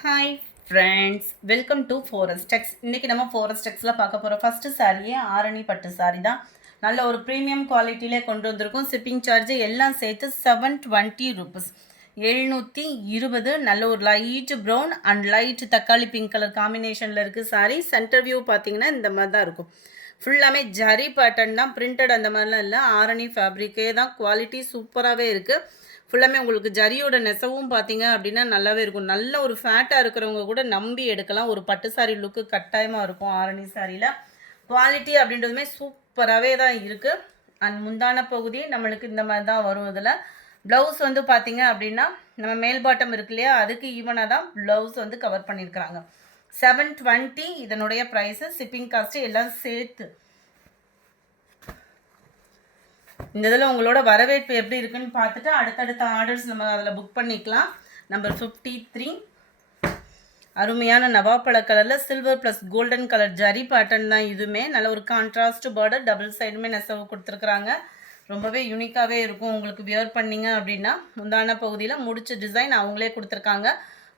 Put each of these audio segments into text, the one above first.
Hi friends, welcome to forest tex. இன்றைக்கி நம்ம forest டெக்ஸில் பார்க்க போகிற ஃபஸ்ட்டு சாரியே ஆரணி பட்டு சாரி தான். நல்ல ஒரு ப்ரீமியம் குவாலிட்டியிலே கொண்டு வந்திருக்கோம். ஷிப்பிங் சார்ஜ் எல்லாம் சேர்த்து 720 ருபீஸ், 720. நல்ல ஒரு லைட் ப்ரௌன் அண்ட் லைட் தக்காளி பிங்க் கலர் காம்பினேஷனில் இருக்குது சாரி. சென்டர் வியூ பார்த்தீங்கன்னா இந்த மாதிரி தான் இருக்கும். ஃபுல்லாமே ஜரி பேட்டர்ன் தான், பிரிண்டட் அந்த மாதிரிலாம் இல்லை. ஆரணி ஃபேப்ரிக்கே தான், குவாலிட்டி சூப்பராகவே இருக்குது. ஃபுல்லாமே உங்களுக்கு ஜரியோட நெசவும் பார்த்தீங்க அப்படின்னா நல்லாவே இருக்கும். நல்ல ஒரு ஃபேட்டாக இருக்கிறவங்க கூட நம்பி எடுக்கலாம். ஒரு பட்டு சாரி லுக்கு கட்டாயமாக இருக்கும் ஆரணி சாரியில். குவாலிட்டி அப்படின்றதுமே சூப்பராகவே தான் இருக்குது. அண்ட் முந்தான பகுதி நம்மளுக்கு இந்த மாதிரி தான் வரும். இதில் ப்ளவுஸ் வந்து பார்த்தீங்க அப்படின்னா நம்ம மேல் பாட்டம் இருக்கு இல்லையா, அதுக்கு ஈவனாக தான் ப்ளவுஸ் வந்து கவர் பண்ணியிருக்கிறாங்க. 720 இதனுடைய ப்ரைஸு. ஷிப்பிங் காஸ்ட்டு எல்லாம் சேர்த்து. இந்த இதில் உங்களோட வரவேற்பு எப்படி இருக்குன்னு பார்த்துட்டு அடுத்தடுத்த ஆர்டர்ஸ் நம்ம அதில் புக் பண்ணிக்கலாம். நம்பர் 53 அருமையான நவாப்பழ கலரில் silver plus golden colour zari pattern தான். இதுவுமே நல்ல ஒரு கான்ட்ராஸ்ட் பார்டர், டபுள் சைடுமே நெசவு கொடுத்துருக்குறாங்க. ரொம்பவே யூனிக்காகவே இருக்கும். உங்களுக்கு வியர் பண்ணிங்க அப்படின்னா முந்தான பகுதியில் முடிச்ச டிசைன் அவங்களே கொடுத்துருக்காங்க.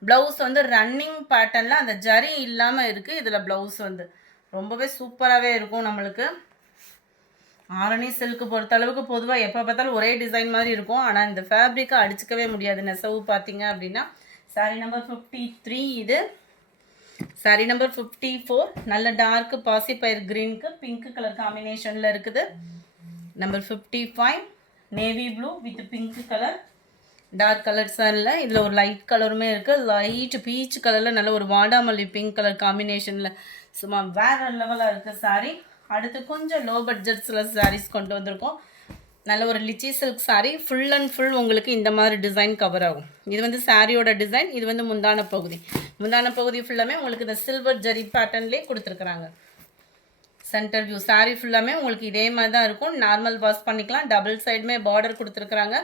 ப்ளவுஸ் வந்து ரன்னிங் பேட்டர்னில் அந்த ஜரி இல்லாமல் இருக்குது. இதில் ப்ளவுஸ் வந்து ரொம்பவே சூப்பராகவே இருக்கும். நம்மளுக்கு ஆரணி சில்க்கு பொறுத்தளவுக்கு பொதுவாக எப்போ பார்த்தாலும் ஒரே டிசைன் மாதிரி இருக்கும். ஆனால் இந்த ஃபேப்ரிக்கை அடிச்சிக்கவே முடியாது. நெசவு பார்த்தீங்க அப்படின்னா சாரி நம்பர் 53 இது. சாரி நம்பர் 54 நல்ல டார்க் பாசிப்பயிர் க்ரீனுக்கு பிங்க் கலர் காம்பினேஷனில் இருக்குது. Number 55 navy blue with pink colour, dark colour சாரில் இதில் ஒரு லைட் கலருமே இருக்குது. லைட் பீச் கலரில் நல்ல ஒரு வாடாமல்லி பிங்க் கலர் காம்பினேஷனில் சும்மா வேறு லெவலாக இருக்குது சாரி. அடுத்து கொஞ்சம் லோ பட்ஜெட்ஸில் சாரீஸ் கொண்டு வந்திருக்கோம். நல்ல ஒரு lychee silk sari, full and full உங்களுக்கு இந்த மாதிரி டிசைன் கவர் ஆகும். இது வந்து சாரியோட டிசைன், இது வந்து முந்தான பகுதி. முந்தான பகுதி ஃபுல்லாமே உங்களுக்கு இந்த சில்வர் ஜரி பேட்டர்ன்லேயே கொடுத்துருக்குறாங்க. சென்டர் வியூ சாரீ ஃபுல்லாமே உங்களுக்கு இதே மாதிரி தான் இருக்கும். நார்மல் வாஷ் பண்ணிக்கலாம். டபுள் சைடுமே பார்டர் கொடுத்துருக்குறாங்க.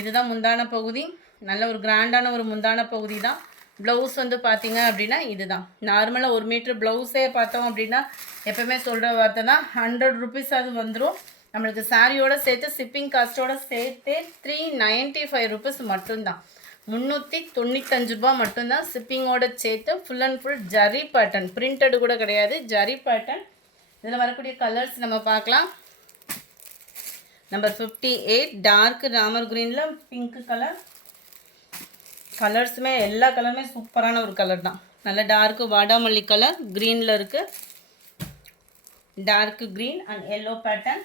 இதுதான் முந்தான பகுதி. நல்ல ஒரு கிராண்டான ஒரு முந்தான பகுதி தான். ப்ளவுஸ் வந்து பார்த்தீங்க அப்படின்னா இதுதான். நார்மலாக 1 மீட்ரு ப்ளவுஸே பார்த்தோம் அப்படின்னா எப்போவுமே சொல்கிற வார்த்தை தான், 100 ருபீஸ் அது வந்துடும். நம்மளுக்கு சாரியோட சேர்த்து ஷிப்பிங் காஸ்ட்டோட சேர்த்தே 395 ருபீஸ் மட்டும்தான். 395 ரூபா மட்டும்தான் ஷிப்பிங்கோட சேர்த்து. Full and full zari pattern, printed கூட கிடையாது, ஜரி பேட்டர்ன். இதில் வரக்கூடிய கலர்ஸ் நம்ம பார்க்கலாம். நம்பர் 58 டார்க் ராமர் க்ரீனில் பிங்க் கலர். கலர்ஸுமே எல்லா கலருமே சூப்பரான ஒரு கலர் தான். நல்ல டார்க்கு வாடாமல்லி கலர் க்ரீனில் இருக்குது. Dark green and yellow pattern.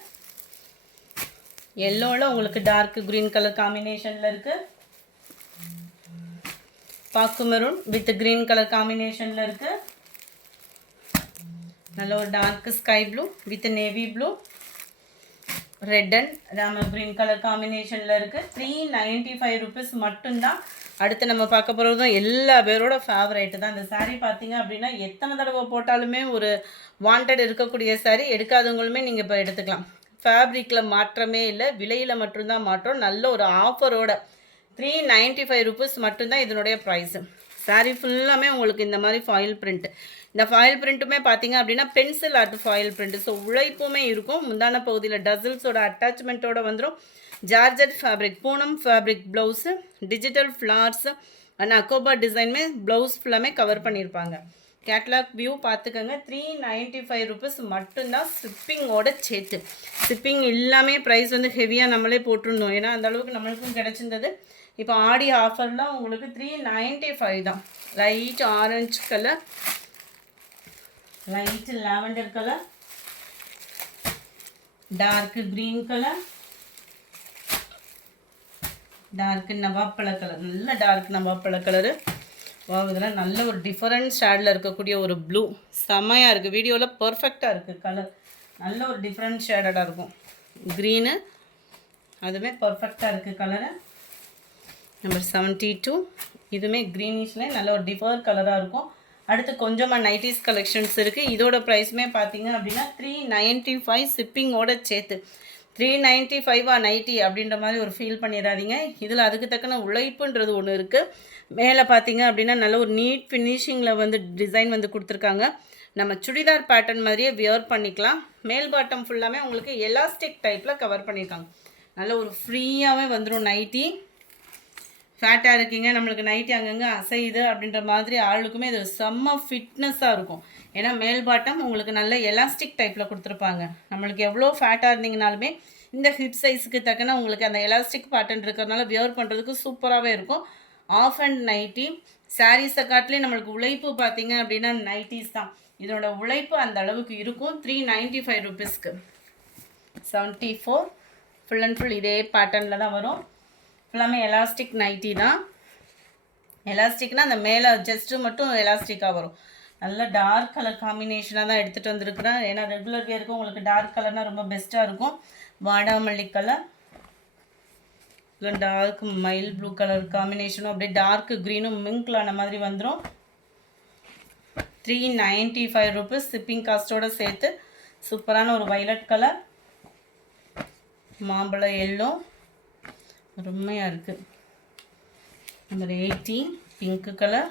எல்லோவில் உங்களுக்கு டார்க் க்ரீன் கலர் காம்பினேஷனில் இருக்குது. பாக்கு மெரூன் வித் க்ரீன் கலர் காம்பினேஷனில் இருக்குது. நல்ல ஒரு dark sky blue with navy blue, red and ராமர் க்ரீன் கலர் காம்பினேஷனில் இருக்குது. 395 ருபீஸ் மட்டும்தான். அடுத்து நம்ம பார்க்க போகிறதும் எல்லா பேரோட ஃபேவரேட்டு தான். இந்த சாரீ பார்த்தீங்க அப்படின்னா எத்தனை தடவை போட்டாலுமே ஒரு வாண்டட் இருக்கக்கூடிய சாரீ. எடுக்காதவங்களுமே நீங்கள் இப்போ எடுத்துக்கலாம். ஃபேப்ரிக்கில் மாற்றமே இல்லை, விலையில் மட்டும்தான் மாற்றம். நல்ல ஒரு ஆஃபரோட 395 ருபீஸ் மட்டும்தான் இதனுடைய ப்ரைஸு. சாரீ ஃபுல்லாமே உங்களுக்கு இந்த மாதிரி ஃபாயில் பிரிண்ட். இந்த ஃபாயில் பிரிண்ட்டுமே பார்த்தீங்க அப்படின்னா pencil art foil print. So உழைப்புமே இருக்கும். முந்தான பகுதியில் டசில்ஸோட அட்டாச்மெண்ட்டோட வந்துடும். Georgette fabric, Poonam fabric blouse, digital flowers and அக்கோபா டிசைனுமே ப்ளவுஸ் ஃபுல்லாமே கவர் பண்ணியிருப்பாங்க. கேட்லாக் வியூ பார்த்துக்கோங்க. 395 ருபீஸ் மட்டும்தான் ஷிப்பிங்கோட சேர்த்து. ஷிப்பிங் எல்லாமே ப்ரைஸ் வந்து ஹெவியாக நம்மளே போட்டிருந்தோம், ஏன்னா அந்தளவுக்கு நம்மளுக்கும் கிடச்சிருந்தது. இப்போ ஆடி ஆஃபர்லாம் உங்களுக்கு 395 தான். Light orange colour, light lavender colour, dark green colour, dark நவாப்பழ கலர், நல்ல டார்க் நவாப்பழ கலரு. இதெல்லாம் நல்ல ஒரு டிஃப்ரெண்ட் ஷேடில் இருக்கக்கூடிய ஒரு ப்ளூ, செம்மையாக இருக்குது. வீடியோவில் பர்ஃபெக்டாக இருக்குது கலர். நல்ல ஒரு டிஃப்ரெண்ட் ஷேடடாக இருக்கும். க்ரீனு அதுவுமே பர்ஃபெக்டாக இருக்குது கலரு. நம்பர் 72 இதுவுமே க்ரீனிஷ்லேயே நல்ல ஒரு டிஃபர் கலராக இருக்கும். அடுத்து கொஞ்சமாக நைட்டிஸ் கலெக்ஷன்ஸ் இருக்குது. இதோட ப்ரைஸுமே பார்த்தீங்க அப்படின்னா 395 ஷிப்பிங்கோட சேர்த்து. 395 நைட்டி அப்படின்ற மாதிரி ஒரு ஃபீல் பண்ணிடாதீங்க. இதில் அதுக்கு தக்கன உழைப்புன்றது ஒன்று இருக்குது. மேலே பார்த்தீங்க அப்படின்னா நல்ல ஒரு நீட் ஃபினிஷிங்கில் வந்து டிசைன் வந்து கொடுத்துருக்காங்க. நம்ம சுடிதார் பேட்டர்ன் மாதிரியே வியர் பண்ணிக்கலாம். மேல் பாட்டம் ஃபுல்லாமே உங்களுக்கு எலாஸ்டிக் டைப்பில் கவர் பண்ணியிருக்காங்க. நல்ல ஒரு ஃப்ரீயாகவே வந்துடும் நைட்டி. ஃபேட்டாக இருக்கீங்க, நம்மளுக்கு நைட்டி அங்கங்கே அசையுது அப்படின்ற மாதிரி ஆளுக்குமே இது செம்ம ஃபிட்னஸாக இருக்கும். ஏன்னா மேல் பாட்டம் உங்களுக்கு நல்ல எலாஸ்டிக் டைப்பில் கொடுத்துருப்பாங்க. நம்மளுக்கு எவ்வளோ ஃபேட்டாக இருந்தீங்கனாலுமே இந்த ஹிப் சைஸுக்கு தக்கன உங்களுக்கு அந்த எலாஸ்டிக் பேட்டர்ன் இருக்கிறதுனால வியர் பண்ணுறதுக்கு சூப்பராகவே இருக்கும். ஆஃப் அண்ட் நைட்டி சாரீஸை காட்டிலே நம்மளுக்கு உழைப்பு பார்த்தீங்க அப்படின்னா நைட்டிஸ் தான். இதோட உழைப்பு அந்த அளவுக்கு இருக்கும். 395 ருபீஸ்க்கு 74 ஃபுல் அண்ட் ஃபுல் இதே பேட்டர்னில் தான் வரும். ஃபுல்லாமே எலாஸ்டிக் நைட்டி தான். எலாஸ்டிக்னால் அந்த மேலே ஜஸ்ட்டு மட்டும் எலாஸ்டிக்காக வரும். நல்ல டார்க் கலர் காம்பினேஷனாக தான் எடுத்துகிட்டு வந்திருக்கிறேன். ஏன்னா ரெகுலர் வேருக்கு உங்களுக்கு டார்க் கலர்னால் ரொம்ப பெஸ்ட்டாக இருக்கும். வாடாமல்லி கலர், இல்லை டார்க் மைல் ப்ளூ கலர் காம்பினேஷனும் அப்படியே டார்க் க்ரீனும் மிங்கில் ஆன மாதிரி வந்துடும். 395 ருபீஸ் ஷிப்பிங் காஸ்ட்டோடு சேர்த்து. சூப்பரான ஒரு வைலட் கலர், மாம்பழ எல்லோ அருமையாக இருக்குது. நம்பர் 80 பிங்க் கலர்,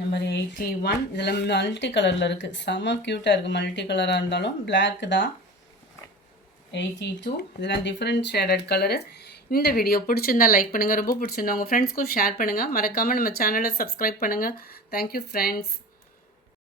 நம்பர் 81 இதில் மல்டி கலரில் இருக்குது. செம்ம க்யூட்டாக இருக்குது. மல்டி கலராக இருந்தாலும் பிளாக் தான். 82 இதெல்லாம் டிஃப்ரெண்ட் ஷேடட் கலரு. இந்த வீடியோ பிடிச்சிருந்தா லைக் பண்ணுங்கள், ரொம்ப பிடிச்சிருந்தா உங்கள் ஃப்ரெண்ட்ஸ்க்கும் ஷேர் பண்ணுங்கள். மறக்காமல் நம்ம சேனலை சப்ஸ்கிரைப் பண்ணுங்கள். Thank you friends.